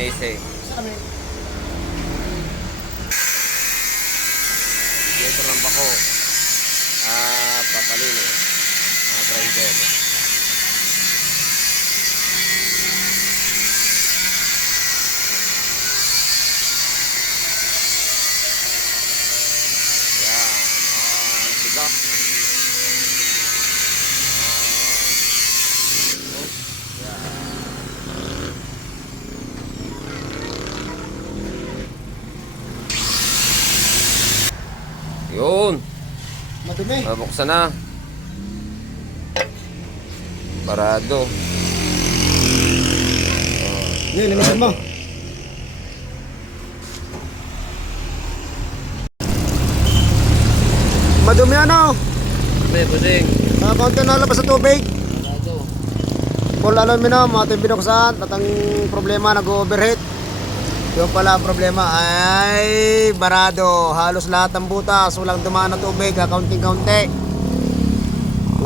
Linese. Dito ng bako. Papalinis. Grinder. Yan. Tigas. Yun. Madumi. Mabuksan na. Parado. Yun, linisin mo. Madumi ano? May buding. Konti na labas sa tubig. Parado. Full aluminum, ating binuksan. At ang problema, nag-overheat. Yung pala ang problema ay barado. Halos lahat ng butas, walang dumaan na tubig, kaunting-kaunti.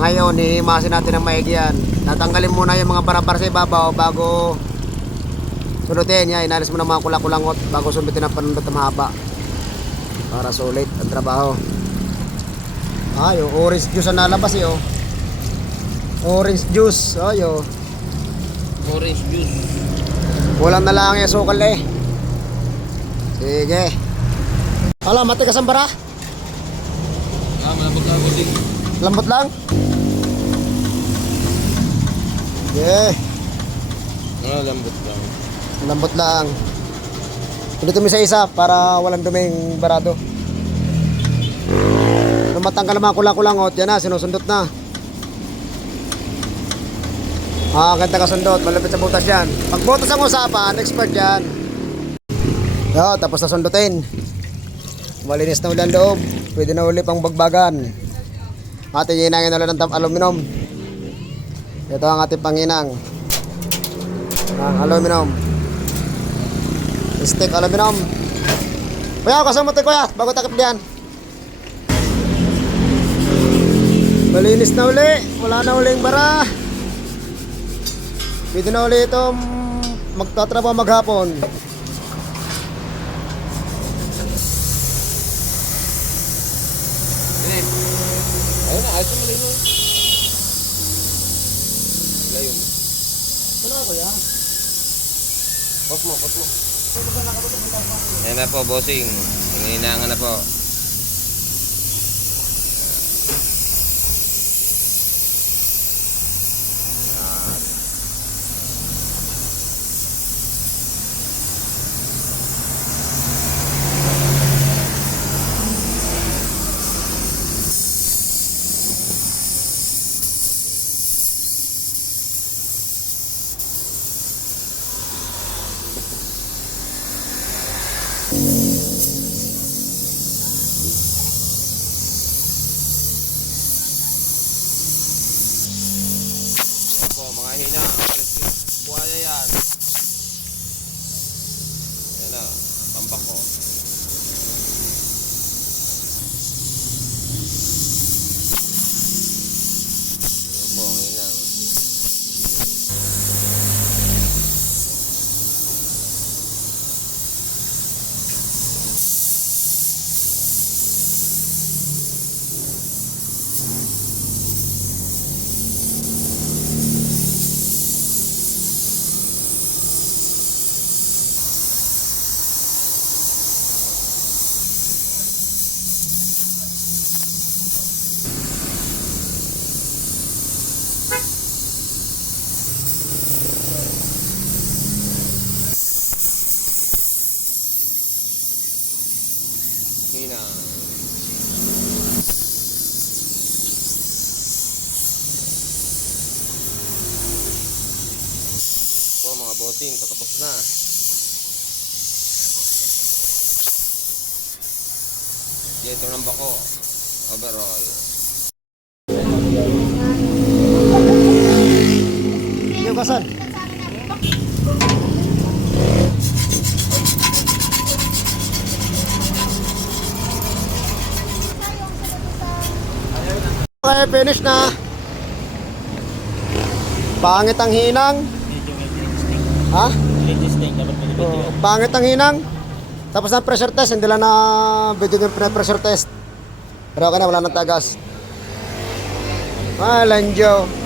Ngayon, hihimasin natin ang maigi yan. Natanggalin muna yung mga barabara sa ibabaw bago sunutin. Yan, inalis mo na mga kulakulangot bago sunutin ang panundot na mahaba. Para sulit ang trabaho. Yung orange juice ang nalabas eh. Orange juice. Orange juice. Walang na lang yung sukal eh. Sige. Matigas ang bara? Malambot na buding. Lambot lang? Yeah. Lambot lang. Lambot lang. Dito mo isa para walang duming barado. Nung matanggal ang mga kulakulangot, yan na, sinusundot na. Ganda kasundot, malapit sa butas yan. Pag butas ang usapan, expert yan. Tapos na sundutin. Malinis na uli ang loob. Pwede na uli pang bagbagan. Ating hinangin ulit ng aluminum. Ito ang ating panginang. Ang aluminum. Stick aluminum. Kuya, kasama ito kuya. Bago takip diyan. Malinis na uli. Wala na uling bara. Pwede na uli itong magtatrabaho maghapon. Ayun na, ayos na malino. Layo mo. Ano kuya? Pos mo. Ayan na po, bossing. Hingihinangan na po. Mga hina, kalis buhaya yan. Yan na, tambak ko. Yan po, ang hinang. Hinang. Po mga bossing, patapos na. Dito ng bako. Overall. Yung kasan? Okay, finish na. Pangit ang hinang. Ha? Testing dapat binibigyan. Oh, pangit ang hinang. Tapos na pressure test, hindi lang na video ng pressure test. Pero okay na, wala nang tagas. Ah, Lanjo.